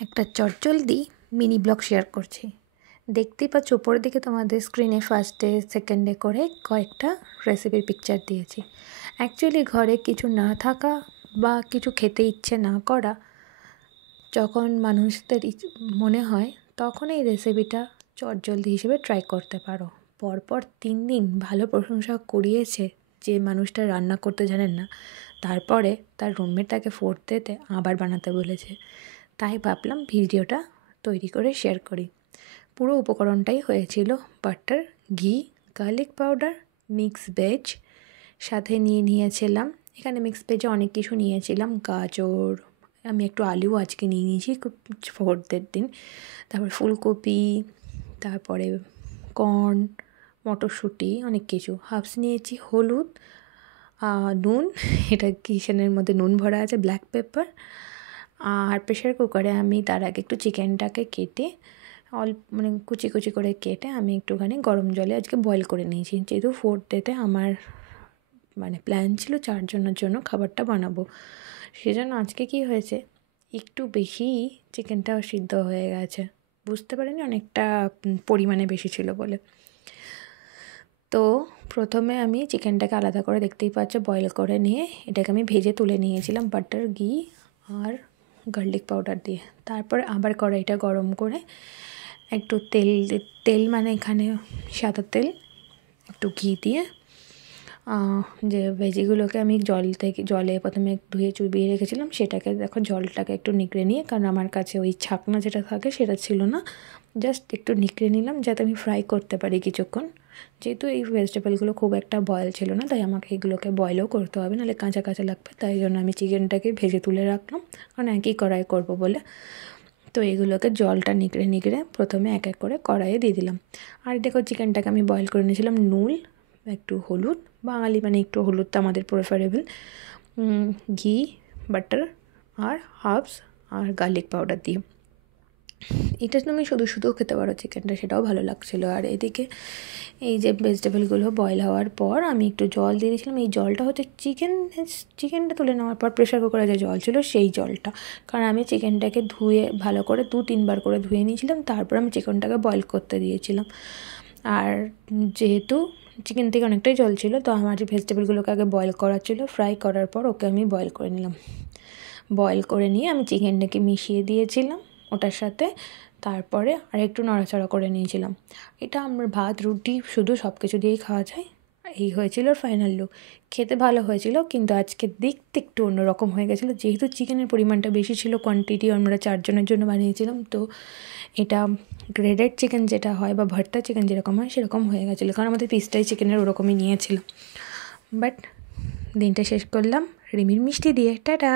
একটা চটজলদি mini blog share করছি। দেখতেই পাচ্ছ উপরের দিকে তোমাদের স্ক্রিনে ফার্স্টে সেকেন্ডে করে কয়েকটা রেসিপির পিকচার দিয়েছি। অ্যাকচুয়ালি ঘরে কিছু না থাকা বা কিছু খেতে ইচ্ছে না করা যখন মানুষদের মনে হয় তখন এই রেসিপিটা চটজলদি হিসেবে ট্রাই করতে পারো। পরপর 3 দিন ভালো প্রশংসা কুড়িয়েছে যে মানুষটা রান্না করতে জানেন না, তারপরে তার রুমমেট তাকে 4th-তে আবার বানাতে বলেছে। তাই ভাবলাম ভিডিওটা তৈরি করে শেয়ার করি। পুরো উপকরণটাই হয়েছিল বাটার, ঘি, গার্লিক পাউডার, মিক্স ভেজ, সাথে নিয়েছিলাম এখানে মিক্স ভেজে অনেক কিছু নিয়েছিলাম, গাজর, আমি একটু আলুও আজকে নিয়ে নিয়েছি 4th-এর দিন, তারপর ফুলকপি, তারপরে কর্ন, মটরশুঁটি, অনেক কিছু। হার্বস নিয়েছি হলুদ, নুন, এটা কিচেনের মধ্যে নুন ভরা আছে, ব্ল্যাক পেপার। আর প্রেশার কুকারে আমি তার আগে একটু চিকেনটাকে কেটে মানে কুচি কুচি করে কেটে আমি একটুখানি গরম জলে আজকে বয়েল করে নিয়েছি, যেহেতু 4th-তে আমার মানে প্ল্যান ছিল 4 জনের জন্য খাবারটা বানাবো। সেজন্য আজকে কি হয়েছে, একটু বেশি চিকেনটাও সিদ্ধ হয়ে গেছে, বুঝতে পারিনি অনেকটা পরিমাণে বেশি ছিল বলে। তো প্রথমে আমি চিকেনটাকে আলাদা করে, দেখতেই পাচ্ছ, বয়েল করে নিয়ে এটাকে আমি ভেজে তুলে নিয়েছিলাম বাটার, ঘি আর গার্লিক পাউডার দিয়ে। তারপর আবার কড়াইটা গরম করে একটু তেল মানে এখানে সাদা তেল, একটু ঘি দিয়ে যে ভেজিগুলোকে আমি জলে প্রথমে ধুয়ে চুবিয়ে রেখেছিলাম, সেটাকে দেখো জলটাকে একটু নিগড়ে নিয়ে, কারণ আমার কাছে ওই ছাকনা যেটা থাকে সেটা ছিল না, জাস্ট একটু নিগড়ে নিলাম যাতে আমি ফ্রাই করতে পারি কিছুক্ষণ। যেহেতু এই ভেজিটেবলগুলো খুব একটা বয়েল ছিল না, তাই আমাকে এগুলোকে বয়েলও করতে হবে, নাহলে কাঁচা কাঁচা লাগবে। তাই জন্য আমি চিকেনটাকে ভেজে তুলে রাখলাম, কারণ একই কড়াই করবো বলে। তো এগুলোকে জলটা নিগড়ে প্রথমে এক এক করে কড়াইয়ে দিয়ে দিলাম। আর দেখো চিকেনটাকে আমি বয়েল করে নিয়েছিলাম নুন, একটু হলুদ, বাঙালি মানে একটু হলুদটা আমাদের প্রেফারেবল, ঘি, বাটার আর হার্বস আর গার্লিক পাউডার দিয়ে। এটা তুমি শুধুও খেতে পারো চিকেনটা, সেটাও ভালো লাগছিলো। আর এদিকে এই যে ভেজিটেবলগুলো বয়েল হওয়ার পর আমি একটু জল দিয়ে দিয়েছিলাম। এই জলটা হচ্ছে চিকেনটা তুলে নেওয়ার পর প্রেশার কুকারে যে জল ছিল সেই জলটা, কারণ আমি চিকেনটাকে ধুয়ে ভালো করে 2-3 বার করে ধুয়ে নিয়েছিলাম, তারপর আমি চিকেনটাকে বয়েল করতে দিয়েছিলাম। আর যেহেতু চিকেন থেকে অনেকটাই জল ছিল, তো আমার যে ভেজিটেবলগুলোকে আগে বয়েল করা ছিল, ফ্রাই করার পর ওকে আমি বয়েল করে নিলাম। বয়েল করে নিয়ে আমি চিকেনটাকে মিশিয়ে দিয়েছিলাম ওটার সাথে, তারপরে আর একটু নাড়াচাড়া করে নিয়েছিলাম। এটা আমার ভাত, রুটি, শুধু সব কিছু দিয়েই খাওয়া যায়। এই হয়েছিল ফাইনাল লুক। খেতে ভালো হয়েছিল, কিন্তু আজকে দেখতে একটু অন্যরকম হয়ে গেছিলো, যেহেতু চিকেনের পরিমাণটা বেশি ছিল, কোয়ান্টিটি আমরা 4 জনের জন্য বানিয়েছিলাম। তো এটা গ্রেডেড চিকেন যেটা হয় বা ভর্তা চিকেন যেরকম হয় সেরকম হয়ে গেছিলো, কারণ আমাদের পিসটাই চিকেনের ওরকমই নিয়েছিল। বাট দিনটা শেষ করলাম রিমির মিষ্টি দিয়ে। টাটা।